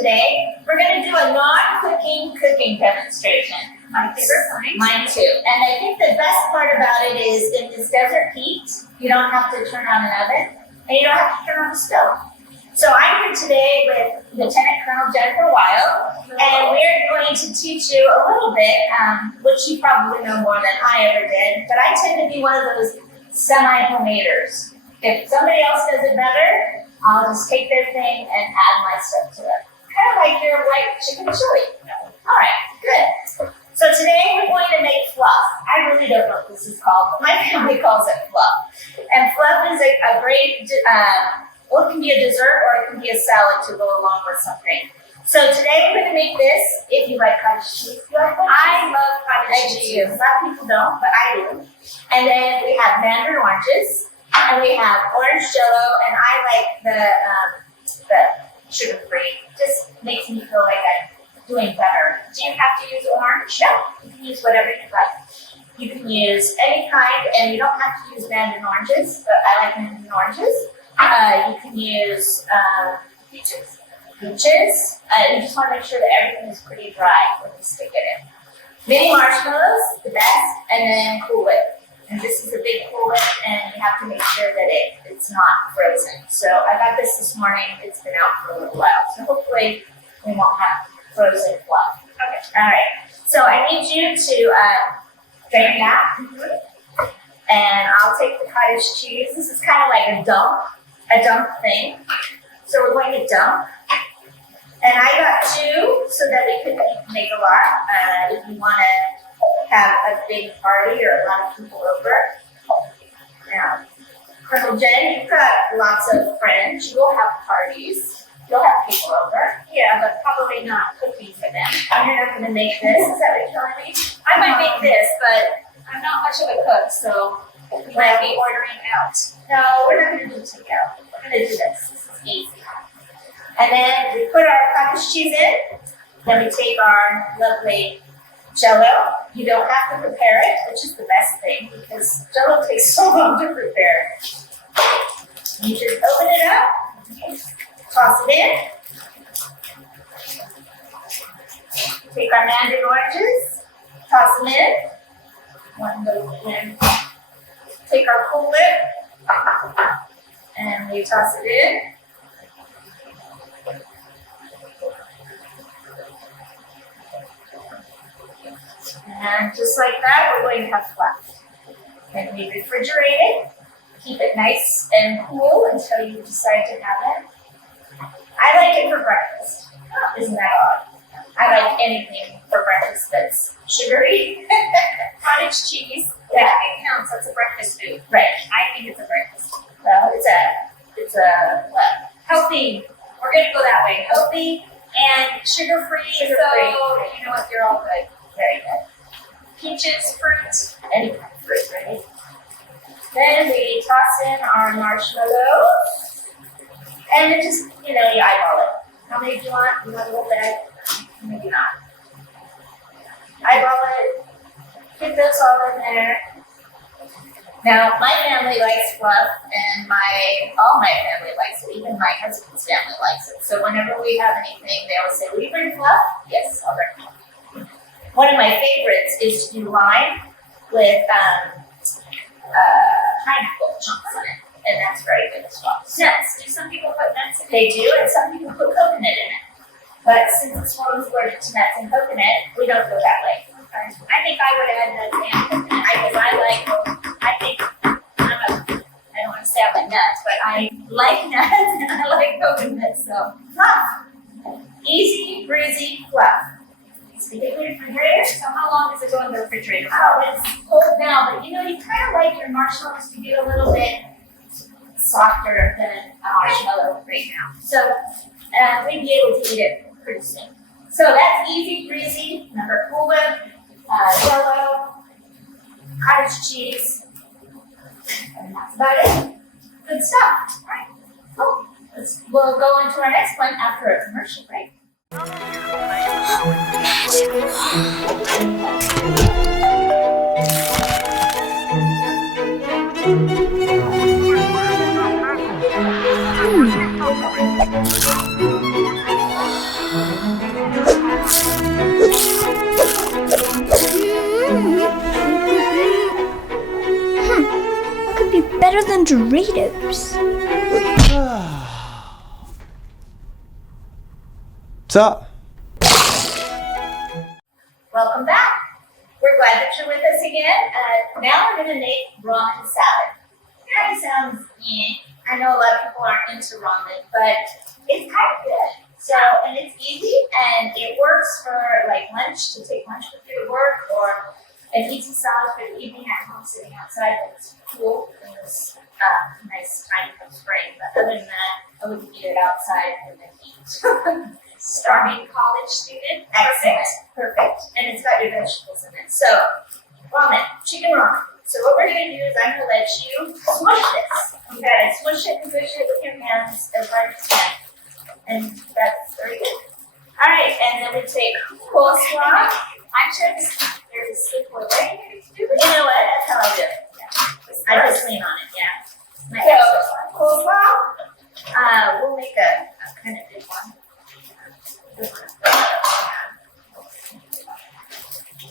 today we're going to do a non-cooking cooking demonstration. My favorite kind. Mine too. And I think the best part about it is in this desert heat, you don't have to turn on an oven and you don't have to turn on a stove. So I'm here today with Lieutenant Colonel Jennifer Wild, and we're going to teach you a little bit, which you probably know more than I ever did, but I tend to be one of those semi-homemaders. If somebody else does it better, I'll just take their thing and add my stuff to it. Kind of like your white chicken chili. All right, good. So today we're going to make fluff. I really don't know what this is called, but my family calls it fluff. And fluff is a great, well, it can be a dessert or it can be a salad to go along with something. So today we're going to make this, if you like cottage cheese. You like cottage cheese? I love cottage cheese. A lot of people don't, but I do. And then we have mandarin oranges, and we have orange jello, and I like the sugar-free. Just makes me feel like I'm doing better. Do you have to use orange? No, you can use whatever you like. You can use any kind, and you don't have to use mandarin oranges, but I like mandarin oranges. You can use peaches. You just want to make sure that everything is pretty dry when you stick it in. Mini marshmallows, the best, and then Cool Whip. And this is a big Cool Whip, and you have to make sure that it's not frozen. So I got this morning. It's been out for a little while, so hopefully we won't have frozen fluff. Okay. All right. So I need you to drain that, and I'll take the cottage cheese. This is kind of like a dump thing. So we're going to dump. And I got two so that we could make a lot. If you want to have a big party or a lot of people over. Now, Colonel Jen, you've got lots of friends. You will have parties. You'll have people over. Yeah, but probably not cooking for them. And you're not going to make this. Is that what you're telling me? I might make this, but I'm not much of a cook, so we might be ordering out. No, we're not going to do takeout. We're going to do this. This is easy. And then we put our cottage cheese in. Then we take our lovely jello. You don't have to prepare it, which is the best thing because jello takes so long to prepare. You just open it up, toss it in. Take our mandarin oranges, toss them in. One little in. Take our Cool Whip, and we toss it in. And just like that, we're going to have fluff. Then we refrigerate it, keep it nice and cool until you decide to have it. I like it for breakfast. Isn't that odd? I like anything for breakfast that's sugary. Cottage cheese, Yeah. it counts. That's a breakfast food. Right. I think it's a breakfast. Well, it's a what? Healthy. We're going to go that way. Healthy and sugar-free, so you know what, you're all good. Very good. Peaches, fruit. Any kind of fruit, right? Then we toss in our marshmallows. And then just, you eyeball it. How many do you want? You want a little bit? Maybe not. Eyeball it. Get those all in there. Now, my family likes fluff, and all my family likes it. Even my husband's family likes it. So whenever we have anything, they always say, "Will you bring fluff?" Yes, I'll bring fluff. One of my favorites is to do lime with pineapple chunks in it, and that's very good as well. Nuts. Do some people put nuts in it? They do, and some people put coconut in it. But since this woman's allergic to nuts and coconut, we don't go that way. I think I would add nuts and coconut. I don't want to say I like nuts, but I like nuts and I like coconut, so. Fluff. Easy, breezy fluff. Stick it in the refrigerator. So how long does it go in the refrigerator? Oh, it's cold now, but you kind of like your marshmallows to get a little bit softer than a marshmallow right now. So we'd be able to eat it pretty soon. So that's easy, breezy. Remember Cool Whip, jello, cottage cheese, and that's about it. Good stuff. All right. Cool. We'll go on to our next one after a commercial break. be better than Doritos. What's up? Welcome back. We're glad that you're with us again. Now we're going to make ramen salad. It kind of sounds, I know a lot of people aren't into ramen, but it's kind of good. So, and it's easy, and it works for like lunch, to take lunch with you to work, or an easy salad for the evening at home sitting outside when it's cool in this nice time of spring. But other than that, I wouldn't eat it outside in the heat. Starving college student. Excellent. Perfect. And it's got your vegetables in it. So, ramen, chicken ramen. So what we're going to do is I'm going to let you smush this. You got to smush it and push it with your hands as hard as you can. And that's very good. All right, and then we take coleslaw. I'm sure there's a simpler way to do this. You know what? That's how I do it. Yeah. I just lean on it, yeah. So, coleslaw, we'll make a kind of big one.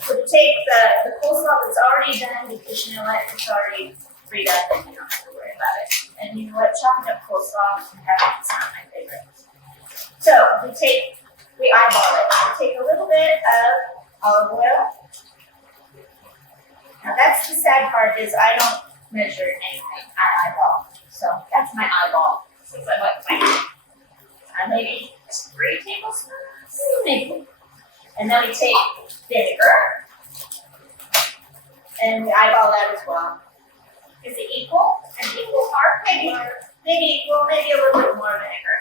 So to take the coleslaw that's already done, because you know what, it's already freed up and you don't have to worry about it. And you know what, chopping up coleslaw and having it's not my favorite. So we eyeball it. We take a little bit of olive oil. Now that's the sad part is I don't measure anything. I eyeball. So that's my eyeball. So it's like maybe 3 tablespoons, maybe. And then we take vinegar, and we eyeball that as well. Is it equal? An equal part? Maybe a little bit more vinegar.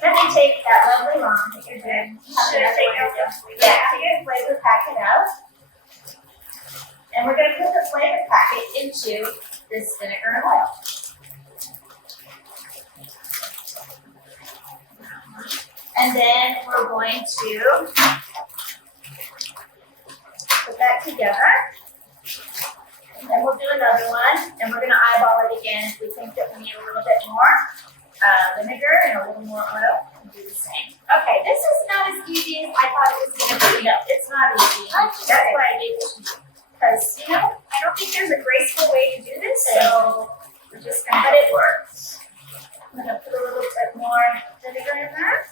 Then we take that lovely ramen that you're doing. Should I take out the flavor? Yeah, take your flavor packet out. And we're going to put the flavor packet into this vinegar and oil. And then we're going to put that together. And then we'll do another one, and we're going to eyeball it again if we think that we need a little bit more vinegar and a little more oil. We'll do the same. Okay, this is not as easy as I thought it was going to be. No, it's not easy. That's why I gave it to you. Because, I don't think there's a graceful way to do this, so we're just going to, but it works. I'm going to put a little bit more vinegar in there.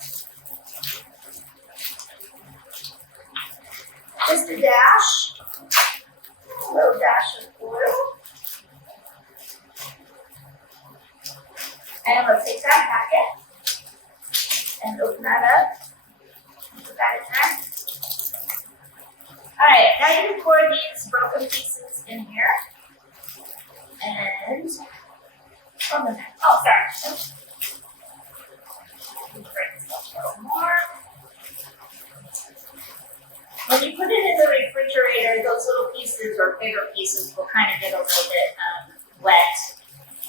Just a dash. A little dash of oil. And let's take that packet and open that up. Put that in there. Alright, now you can pour these broken pieces in here. And sorry. Bring this up a little more. When you put it in the refrigerator, those little pieces or bigger pieces will kind of get a little bit wet,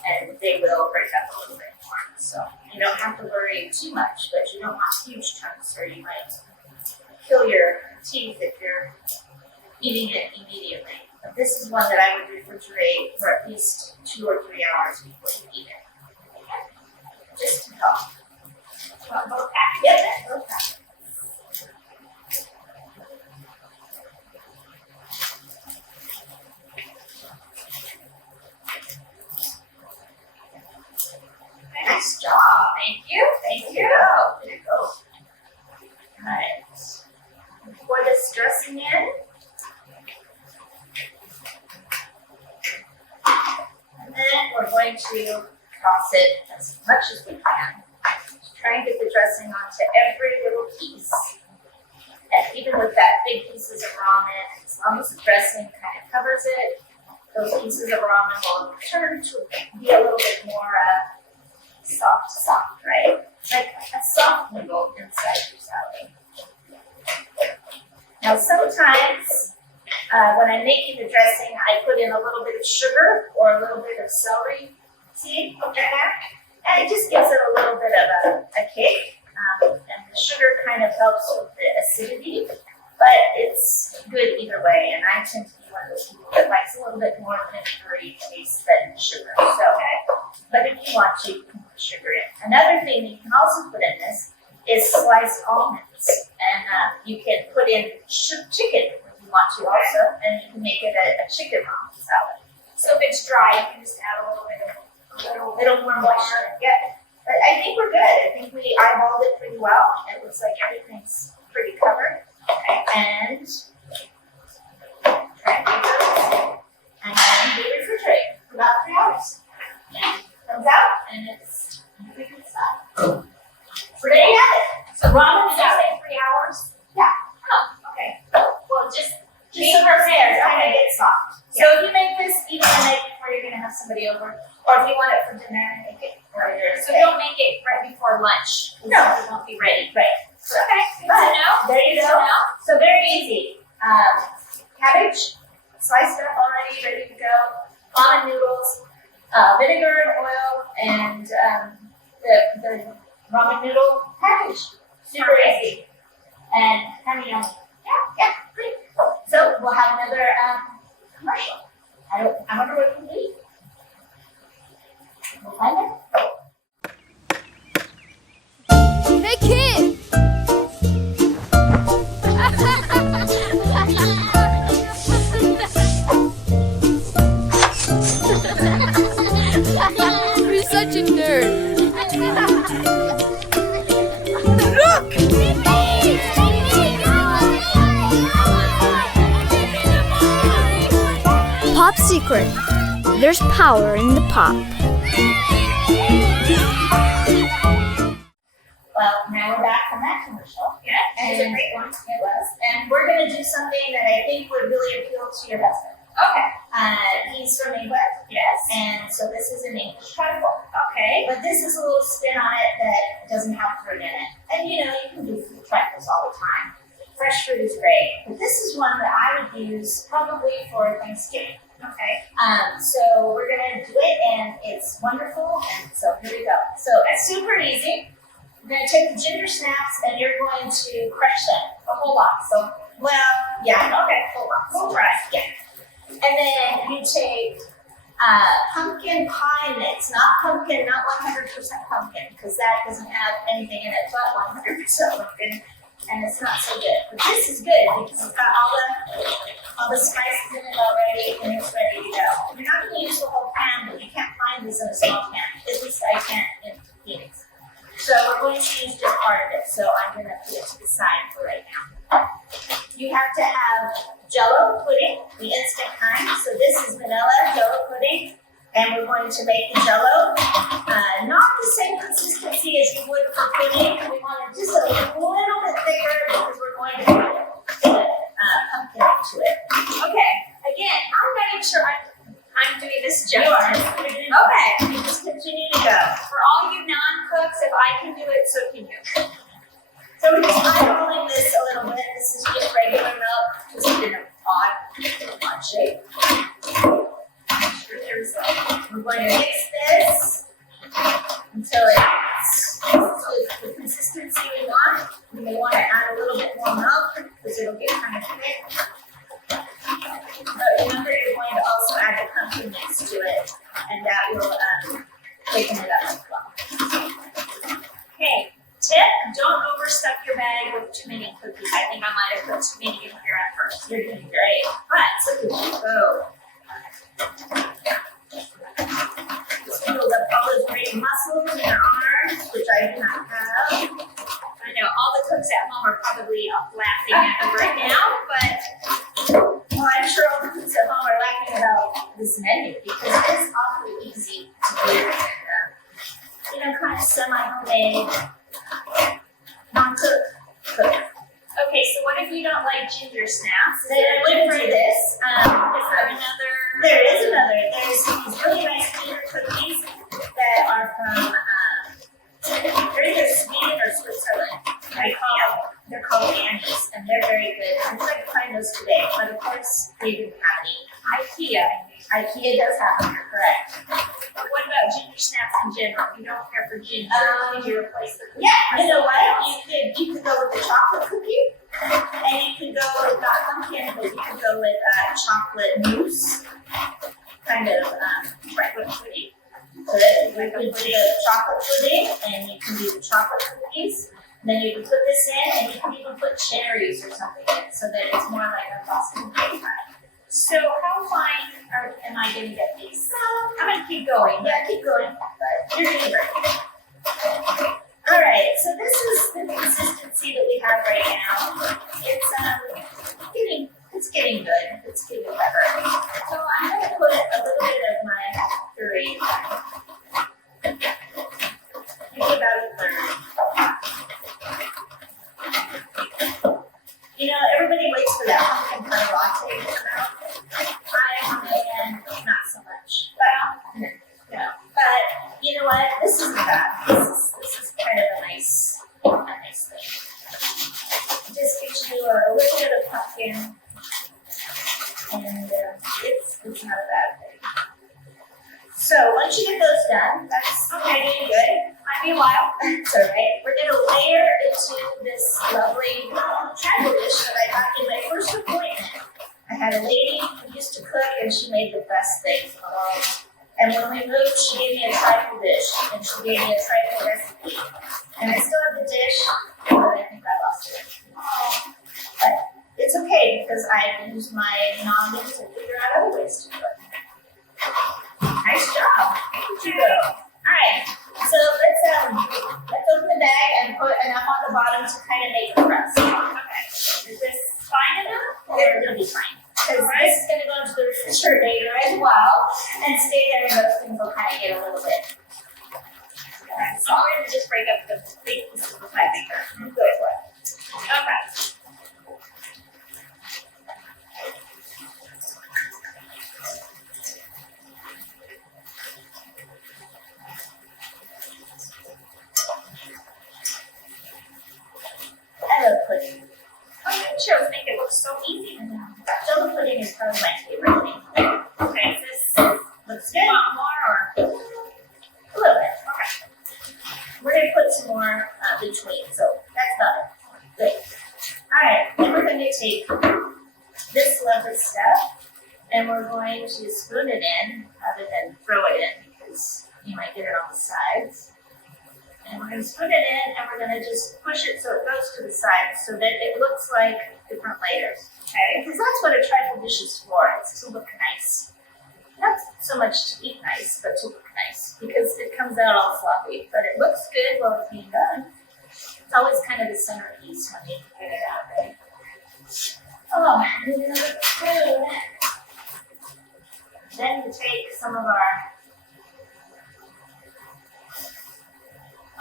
and they will break up a little bit more. So you don't have to worry too much, but you don't want huge chunks or you might kill your teeth if you're eating it immediately. But this is one that I would refrigerate for at least 2 or 3 hours before you eat it. Okay? Just to help. Want both packets? Yep, both packets. Nice job. Thank you. Thank you. There you go. Alright. Pour this dressing in. And then we're going to toss it as much as we can. Try and get the dressing onto every little piece. And even with that big pieces of ramen, as long as the dressing kind of covers it, those pieces of ramen will turn to be a little bit more soft, right? Like a soft noodle inside your salad. Now sometimes when I'm making the dressing, I put in a little bit of sugar or a little bit of celery seed in there, and it just gives it a little bit of a kick. And the sugar kind of helps with the acidity, but it's good either way. And I tend to be one of those people that likes a little bit more vinegary taste than sugar. So, but if you want to, you can put sugar in. Another thing that you can also put in this is sliced almonds, and you can put in chicken if you want to also, and you can make it a chicken ramen salad. So if it's dry, you can just add a little more moisture. Yeah. But I think we're good. I think we eyeballed it pretty well. It looks like everything's pretty covered. And try to do those. And then we refrigerate for about 3 hours. And it comes out and it's really good stuff. So there you have it. So Ramen's did you out. say 3 hours? Yeah. Oh, okay. Well, just Just so her hair kind of gets soft. Yeah. So if you make this even the night before you're gonna have somebody over, or if you want it for dinner, make it for your So don't make it right before lunch. No. It won't be ready. Right. Okay, good to know. There you Good go. to know. So very easy. Cabbage, sliced up already, ready to go. Almond noodles, vinegar and oil, and the ramen noodle package. Super easy. And kind of yummy. Yeah, great. So we'll have another commercial. I wonder what it will be. We'll find out. Hey kid! You're such a nerd. Look! Pop secret. There's power in the pop. Well, now we're back from that commercial. Yeah, And it's a great one. It was. And we're going to do something that I think would really appeal to your husband. Okay. He's from England. Yes. And so this is an English trifle. Okay. But this is a little spin on it that doesn't have fruit in it. And you know, you can do fruit trifles all the time. Fresh fruit is great. But this is one that I would use probably for Thanksgiving. Okay. So we're going to do it, and it's wonderful. And so here we go. So it's super easy. You're going to take the ginger snaps, and you're going to crush them a whole lot. So, well, yeah, okay, whole lot. We'll try. Yeah. And then you take pumpkin pie mix, not 100% pumpkin, because that doesn't have anything in it but 100% pumpkin, and it's not so good. But this is good because it's got all the spices in it already, and it's ready to go. You're not going to use the whole pan, but you can't find this in a small pan. At least I can't in Phoenix. So we're going to use just part of it. So I'm going to put it to the side for right now. You have to have Jell-O pudding, the instant kind. So this is vanilla Jell-O pudding, and we're going to make the Jell-O not the same consistency as you would for pudding. We want it just a little bit thicker because we're going to put pumpkin into it. Okay. Again, I'm not even sure I'm doing this You justice. are. Okay. You just continue to go. For all you non-cooks, if I can do it, so can you. So we're just eyeballing this a little bit. This is just regular milk, just in an odd shape. We're going to mix this until it's the consistency we want. You may want to add a little bit more milk because it'll get kind of thick. But remember, you're going to also add the pumpkin mix to it, and that will thicken it up as well. Okay. Tip, don't overstuff your bag with too many cookies. I think I might have put too many in here at first. You're doing great. But Look at you go. Just build up all those great muscles in your arms, which I do not have. I know all the cooks at home are probably laughing at me right now, but Well, I'm sure all the cooks at home are laughing about this menu because it is awfully easy to do. Kind of semi-homemade, non-cook cook. okay, so what if you don't like ginger snaps? Is Then there a we're going to different, do this. is there another? There is another. There's these really nice ginger cookies that are from they're either Sweden or Switzerland. They're called Annie's, and they're very good. I tried to find those today, but of course they didn't have any. IKEA. IKEA does have them, you're correct. But what about ginger snaps in general? You don't care for ginger. Could you replace the cookie? Yeah, you know what? You could go with the chocolate cookie, and you could go with not pumpkin, but you could go with chocolate mousse, kind of chocolate pudding. Good. You could do the chocolate pudding, and you can do the chocolate cookies. Then you can put this in, and you can even put cherries or something in it, so that it's more like a frosting cake pie. So how fine am I gonna get these? I'm gonna keep going. Yeah, keep going, but you're doing great. All right, so this is the consistency that we have right now. It's getting good. It's getting better. So I'm gonna put a little bit of my puree. Maybe about a third. You know, everybody waits for that pumpkin pie latte to come out. And not so much. But no. But you know what? This isn't bad. This is kind of a nice thing. It just gives you a little bit of pumpkin, and it's not a bad thing. So once you get those done, that's okay, doing good. Might be a while. It's all right. We're gonna layer into this lovely tribal dish that I got in my first appointment. I had a lady who used to cook, and she made the best things. And when we moved, she gave me a tribal dish, and she gave me a tribal recipe. And I still have the dish, but I think I lost it. But it's okay, because I used my noggin to figure out other ways to do it. Nice job. Good to go. All right. So let's open the bag and put enough on the bottom to kind of make a crust. Okay. Is this fine enough? It'll be fine. Because this is going to go into the refrigerator as well and stay there, and those things will kind of get a little bit. Okay. So I'm going to just break up the big pieces with my finger. Good. Okay. I love pudding. Shows make it look so easy. Jello pudding is probably my favorite thing. Okay, is this Looks do good. you want more or? A little bit. Okay. We're going to put some more between, so that's about it. Good. All right, then we're going to take this lovely stuff, and we're going to spoon it in rather than throw it in, because you might get it on the sides. And we're going to spoon it in, and we're going to just push it so it goes to the sides, so that it looks like different layers. Okay? Because that's what a trifle dish is for. It's to look nice. Not so much to eat nice, but to look nice, because it comes out all floppy. But it looks good while it's being done. It's always kind of the centerpiece when you get it out, right? Oh, I need another spoon. Then we take some of our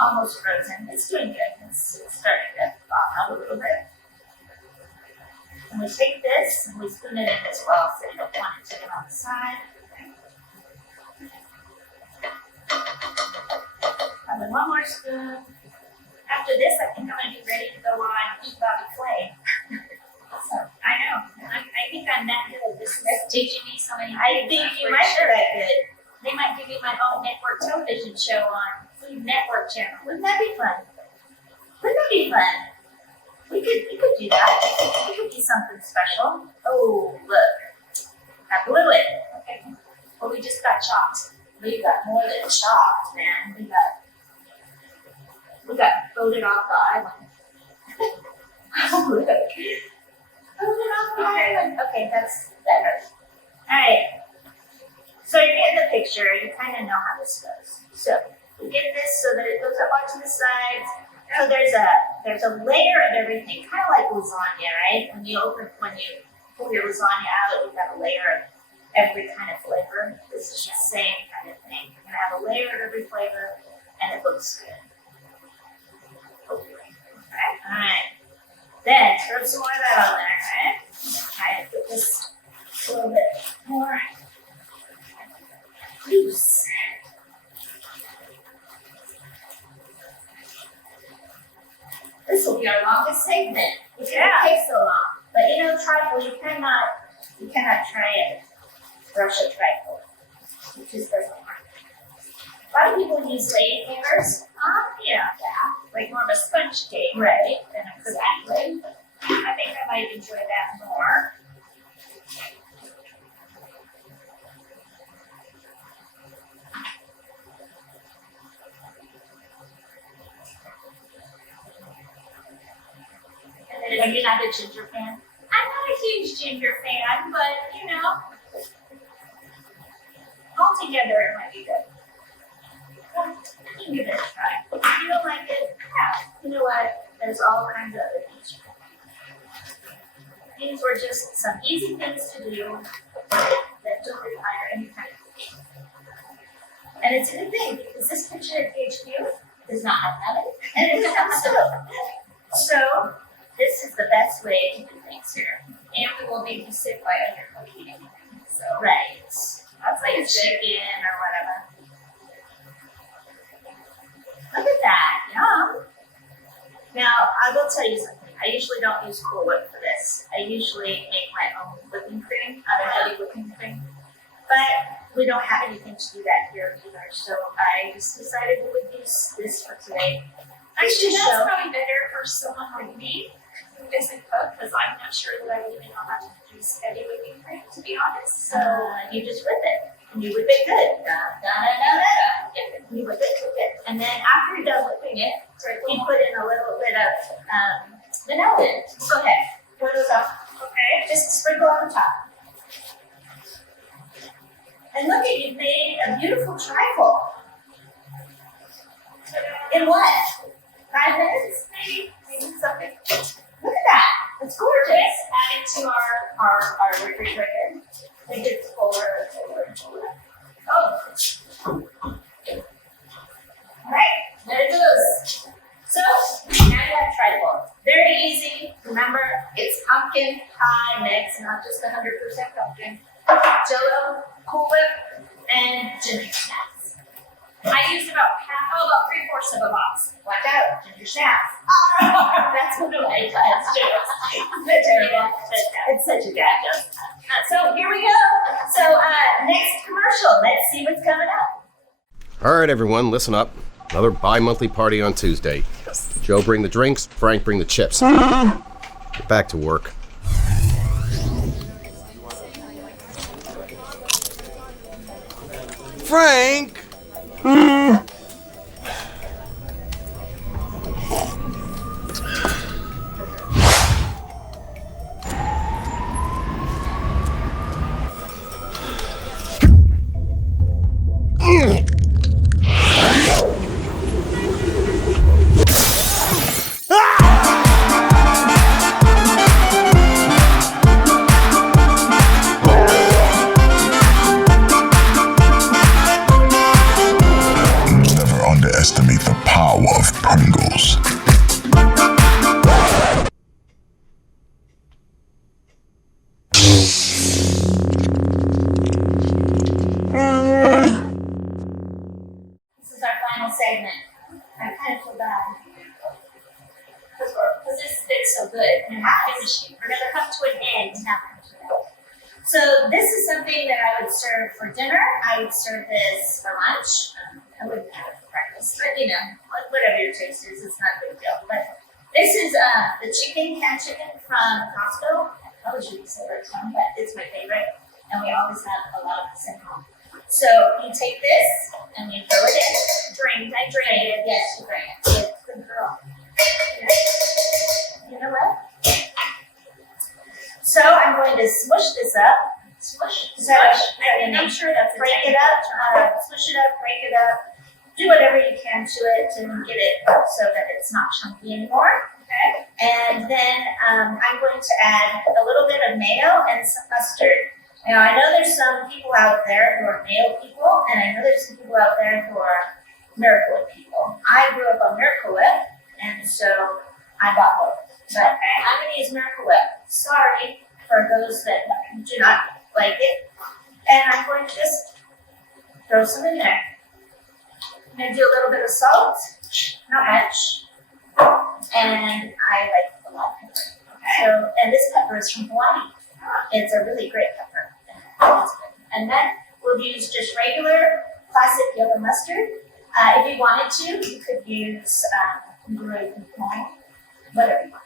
almost frozen. It's doing good. It's starting to thaw out a little bit. And we take this and we spoon it in as well, so you don't want it to get on the side. And then one more spoon. After this, I think I'm going to be ready to go on Eat Bobby Flay. So, I know. I think I'm that good. This is teaching me so many things. I think you might be that good. They might give me my own network television show on Food Network channel. Wouldn't that be fun? Wouldn't that be fun? We could do that. It could be something special. Oh, look. I blew it. Okay. Well, we just got chopped. We got more than chopped, man. We got voted off the island. Oh, look. Voted off the island. Okay, that's better. Alright. So you're getting the picture. You kind of know how this goes. So we get this so that it goes up onto the sides. So there's a layer of everything, kind of like lasagna, right? When you pull your lasagna out, you've got a layer of every kind of flavor. This is the same kind of thing. You're gonna have a layer of every flavor, and it looks good. Hopefully. Okay. All right. Then throw some more of that on there, right? Try to put this a little bit more loose. This will be our longest segment because it takes so long. But you know, trifle, you cannot try and brush a trifle. It just doesn't work. A lot of people use lady fingers. Yeah. Like more of a sponge cake, Right. than a cookie. I think I might enjoy that more. Are you not a ginger fan? I'm not a huge ginger fan, but you know, all together it might be good. I can give it a try. If you don't like it, yeah, you know what? There's all kinds of other things. These were just some easy things to do that don't require any kind of cooking. And it's a good thing because this picture at HQ does not have an oven and it doesn't have a stove. So this is the best way to do things here. And we will make you sick by undercooking anything. So Right. that's like chicken or whatever. Look at that. Yum. Now, I will tell you something. I usually don't use Cool Whip for this. I usually make my own whipping cream out of heavy whipping cream. But we don't have anything to do that here either. So I just decided we would use this for today. Actually, Just that's show- probably better for someone like me who doesn't cook, because I'm not sure that I would even know how to use heavy whipping cream, to be honest. So You just whip it. And you whip it good. You whip it. And then after you're done whipping it, you put in a little bit of vanilla in it. Go ahead. Pour those out. okay. Just sprinkle on the top. And look at, you've made a beautiful trifle. In what? 5 minutes? Maybe something. Look at that. It's gorgeous. Add it to Our refrigerator. Make it fuller. oh, Alright, there it goes. So, now you have trifle. Very easy. Remember, it's pumpkin pie mix, not just 100% pumpkin. Jello, Cool Whip, and ginger snaps. I used about 3/4 of a box. Watch out, ginger snaps. That's what I does too. It's terrible. It's such a dad joke. So here we go. So next commercial. Let's see what's coming up. All right, everyone, listen up. Another bi-monthly party on Tuesday. Joe bring the drinks, Frank bring the chips. Get back to work. Frank! Never underestimate the power of Pringles. This is our final segment. I kind of feel bad because this fits so good and we're finishing. We're gonna come to an end now. So this is something that I would serve for dinner. I would serve this for lunch. I wouldn't have it for breakfast, but you know, whatever your taste is, it's not a big deal. But this is the canned chicken from Costco. I probably shouldn't say it tongue, but it's my favorite, and we always have a lot of this at home. So you take this and you throw it in. I drained it. Yes, you drain it. Good girl. You know what? So I'm going to smush this up. Smush. I'm sure that's break it up. Smush it up. Break it up. Do whatever you can to it to get it so that it's not chunky anymore. Okay. And then I'm going to add a little bit of mayo and some mustard. Now I know there's some people out there who are mayo people, and I know there's some people out there who are Miracle Whip people. I grew up on Miracle Whip, and so I bought both. But I'm going to use Miracle Whip. Sorry for those that do not like it. And I'm going to just throw some in there. I'm going to do a little bit of salt, not much. And I like a lot of pepper. So, and this pepper is from Hawaii. It's a really great pepper. And then we'll use just regular classic yellow mustard. If you wanted to, you could use grilled corn, whatever you want.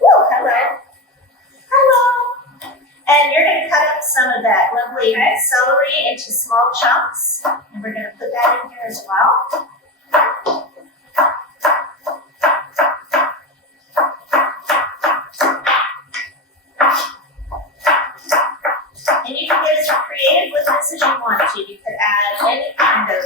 Whoa, hello. Hello. And you're going to cut up some of that lovely celery into small chunks. And we're going to put that in here as well. to. You could add any kind of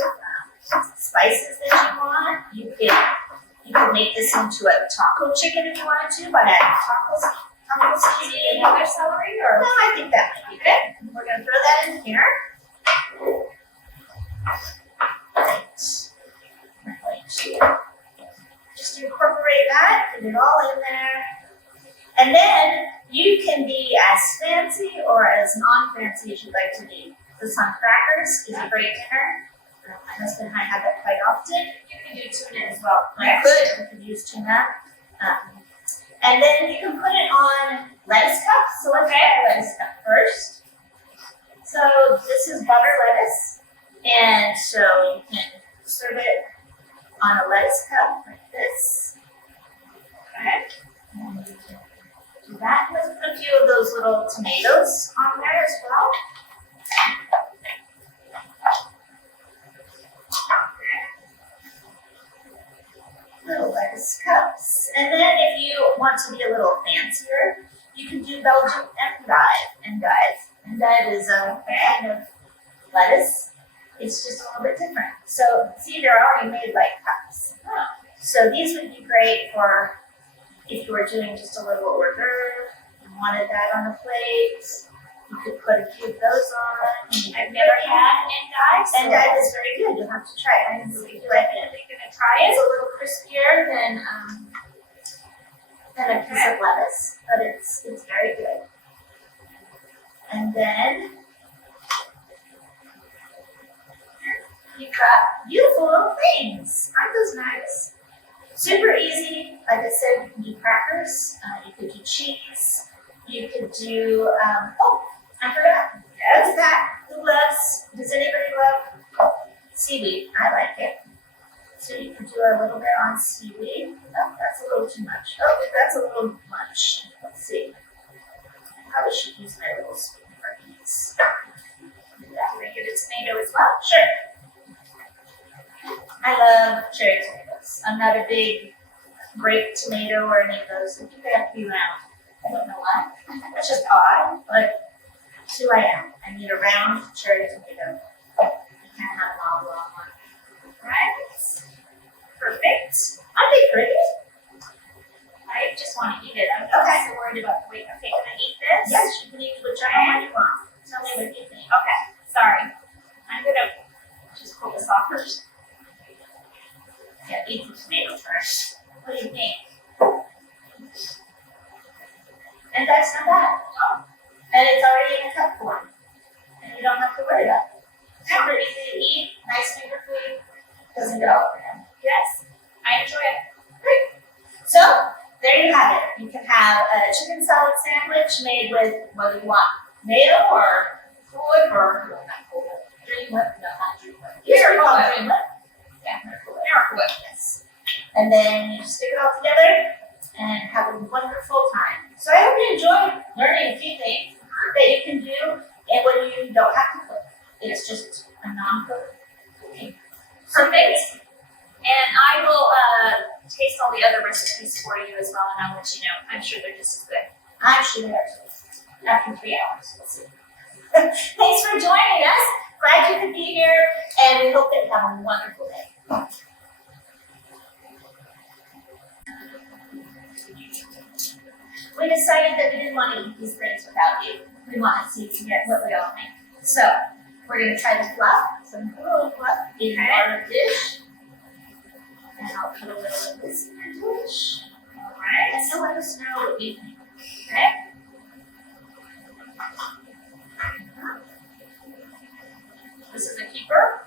spices that you want. You could make this into a taco chicken if you wanted to, by adding taco seasoning. Another celery or? No, I think that might be good. We're gonna throw that in here. Right. I'm going to just incorporate that, get it all in there. And then you can be as fancy or as non-fancy as you'd like to be. This on crackers is a great dinner. My husband and I have that quite often. You can do tuna as well, You correct? could use tuna. And then you can put it on lettuce cups. So let's try a lettuce cup first. So this is butter lettuce. And so you can serve it on a lettuce cup like this. Okay. And you can do that. Let's put a few of those little tomatoes on there as well. Little lettuce cups. And then if you want to be a little fancier, you can do Belgian endive. Endive is a kind of lettuce. It's just a little bit different. So see, they're already made like cups. So these would be great for if you were doing just a little hors d'oeuvre and wanted that on a plate. You could put a few of those on. I've never had endive. So Endive is very good. You'll have to try it. I'm really definitely gonna try It's it. a little crispier than a piece of lettuce, but it's very good. And then you've got beautiful little things. Aren't those nice? Super easy. Like I said, you can do crackers. You could do cheese. You could do, I forgot. What's that? Does anybody love seaweed? I like it. So you can do a little bit on seaweed. Oh, that's a little too much. Oh, that's a little much. Let's see. I probably should use my little spoon for these. Can I get a tomato as well? Sure. I love cherry tomatoes. I'm not a big grape tomato or any of those. I think they have to be round. I don't know why. That's just odd, but that's who I am. I need a round cherry tomato. You can't have an oblong one. Right. Perfect. Aren't they pretty? I just want to eat it. I'm Okay. not so worried about the weight. Okay, can I eat this? Yes, you can eat whichever one you want. Tell me what you think. Okay. Sorry. I'm gonna just pull this off first. Yeah, eat the tomato first. What do you think? And that's not bad. Oh, And it's already in a cup form. And you don't have to worry about it. Super easy to eat, nice finger food. Doesn't get all over them. yes. I enjoy it. Great. So, there you have it. You can have a chicken salad sandwich made with what you want. Mayo or Cool or not Cool Whip. Dream Whip? No, not Dream Whip. Miracle Whip. Dream Whip. Yeah, Miracle Whip. Miracle Whip. Yes. And then you just stick it all together and have a wonderful time. So I hope you enjoyed learning a few things that you can do and when you don't have to cook. It's just a non-cook cooking. Perfect. And I will taste all the other recipes for you as well, and I'll let you know. I'm sure they're just as good. I'm sure they are too. After 3 hours, we'll see. Thanks for joining us. Glad you could be here, and we hope that you have a wonderful day. We decided that we didn't want to eat these things without you. We want to see what we all think. So, we're going to try the fluff. So, I'm going to put a little fluff in our dish. And I'll put a little of this in our dish. Alright. And you'll let us know what you think. Okay? This is a keeper.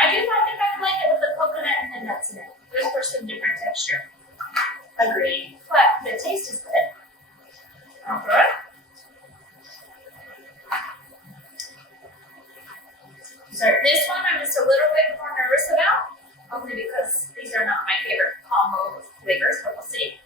I think I like it with the coconut and the nuts in it. Just for some different texture. Agreed. But the taste is good. Okay. So this one I'm just a little bit more nervous about, only because these are not my favorite combo of flavors, but we'll see.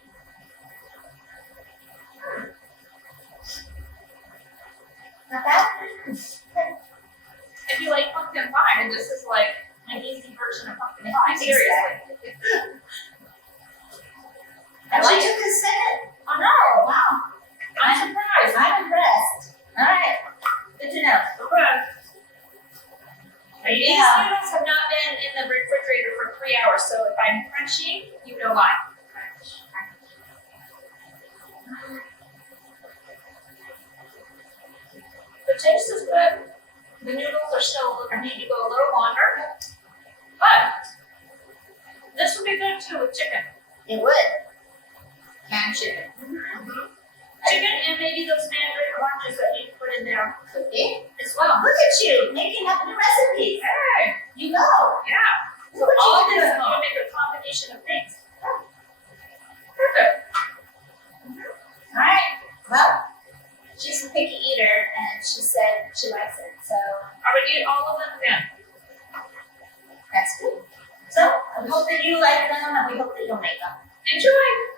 Not bad? If you like pumpkin pie, then this is like an easy version of pumpkin pie. Seriously. I like it. To say it. Oh no! Wow. I'm surprised. I'm impressed. All right. Good to know. Okay. Okay, these Yeah. noodles have not been in the refrigerator for 3 hours, so if I'm crunching, you know why. The taste is good. The noodles are still need to go a little longer, but this would be good too with chicken. It would. Canned chicken. Chicken and maybe those mandarin oranges that you put in there Could be. as well. Look at you, making up new recipes. Hey, You know. yeah. So what All you this doing? is going to make a combination of things. Perfect. Alright, well, she's a picky eater and she said she likes it, so I would eat all of them again. that's good. So, we hope that you like them and we hope that you'll make them. Enjoy.